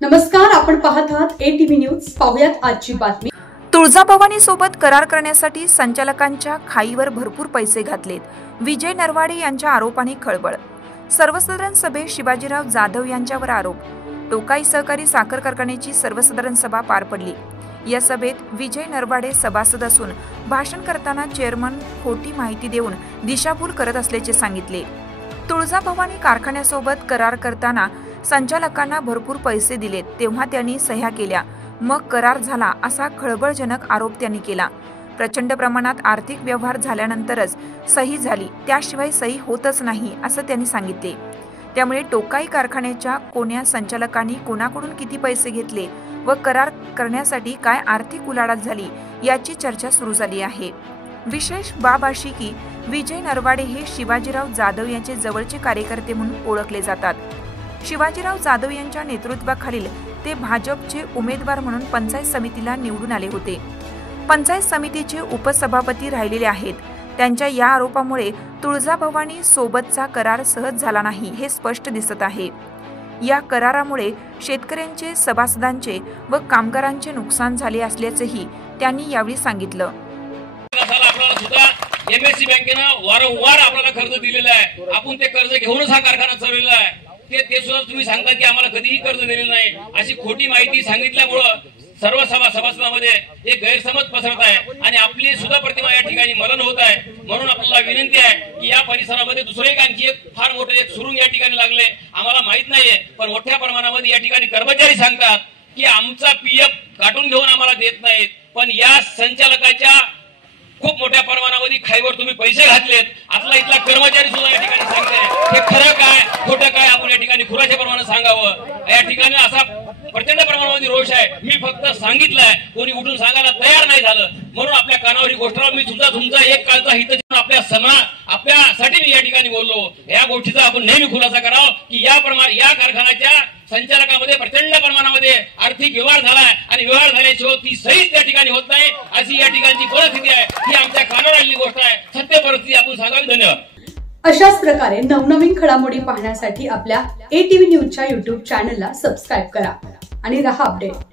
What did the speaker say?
नमस्कार, आपण पाहत आहात ATV न्यूज। पाहुयात आजची बातमी। तुळजाभवानी सोबत करार करण्यासाठी संचालकांच्या खाईवर भरपूर पैसे घातलेत, विजय नरवाडे यांच्या आरोपाने खळबळ। सर्वसाधारण सभेत शिवाजीराव जाधव यांच्यावर आरोप। टोकाई सहकारी साखर कारखान्याची सर्वसाधारण सभा पार पडली। या सभेत विजय नरवाडे सभासद असून भाषण करताना चेअरमन खोटी माहिती देऊन दिशाभूल करत असल्याचे सांगितले। तुळजाभवानी कारखान्यासोबत करार करताना संचालकांना भरपूर पैसे दिलेत, तेव्हा त्यांनी सह्या केल्या, मग करार झाला असा खळबळजनक आरोप त्यांनी केला। प्रचंड प्रमाणात आर्थिक व्यवहार झाल्यानंतरच सही झाली, त्याशिवाय सही होतच नाही असं त्यांनी सांगितले। त्यामुळे टोकाई कारखान्याच्या कोण्या संचालकांनी कोणाकडून किती पैसे घेतले व करार करण्यासाठी काय आर्थिक उलाढाल झाली याची चर्चा सुरू झाली आहे। विशेष बाब अशी की विजय नरवाडे हे शिवाजीराव जाधव यांचे जवळचे कार्यकर्ते म्हणून ओळखले जातात। शिवाजीराव जाधव यांच्या नेतृत्वाखालील ते भाजपचे उमेदवार म्हणून पंचायत समितीला निवडून आले होते। पंचायत समितीचे उपसभापती राहिलेले आहेत। त्यांच्या या आरोपामुळे तुळजाभवानी सोबतचा करार सहज झाला नाही हे स्पष्ट दिसत आहे। या करारामुळे शेतकऱ्यांचे, सभासदांचे व कामगारांचे नुकसान झाले असल्याचेही त्यांनी यावेळी सांगितलं। MSC बँकेनं वारंवार आपल्याला कर्ज दिलेलं आहे, आपण ते कर्ज घेऊनच हा कारखाना चालवलेला आहे। ते सुद्धा तुम्ही सांगता की आम्हाला कधीही कर्ज दिलेलं नाही, अशी खोटी माहिती सांगितल्यामुळं सर्व सभासदांमध्ये एक गैरसमज पसरत आहे आणि आपली सुद्धा प्रतिमा या ठिकाणी मरण होत आहे। म्हणून आपल्याला विनंती आहे की या परिसरामध्ये दुसरे आणखी एक फार मोठे एक सुरुंग या ठिकाणी लागले, आम्हाला माहित नाहीये, पण मोठ्या प्रमाणामध्ये या ठिकाणी कर्मचारी सांगतात की आमचा PF काढून घेऊन आम्हाला देत नाहीत, पण या संचालकाच्या खूप मोठ्या प्रमाणामध्ये खाईवर तुम्ही पैसे घातलेत, आपला इथला कर्मचारी सुद्धा या ठिकाणी सांगताय। हे खरं काय खोटं काय आपण या ठिकाणी खुलाच्या प्रमाणे सांगावं। या ठिकाणी असा प्रचंड प्रमाणामध्ये रोष आहे, मी फक्त सांगितलंय, कोणी उठून सांगायला तयार नाही झालं, म्हणून आपल्या कानावर ही गोष्ट मी तुमचा एक कालचा हित आपल्यासाठी मी या ठिकाणी बोललो। या गोष्टीचा आपण नेहमी खुलासा करावा की या कारखान्याच्या संचालकामध्ये प्रचंड प्रमाणामध्ये आर्थिक व्यवहार झालाय आणि व्यवहार झाल्याशिवाय ती सहीच त्या ठिकाणी होत नाही, अशी या ठिकाणची परिस्थिती आहे। ही आमच्या कानावर आलेली गोष्ट आहे, सत्य परिस्थिती आपण सांगावी। धन्यवाद। अशाच प्रकारे नवनवीन घडामोडी पाहण्यासाठी आपल्या ATV न्यूजच्या YouTube चॅनलला सबस्क्राइब करा आणि रहा अपडेट।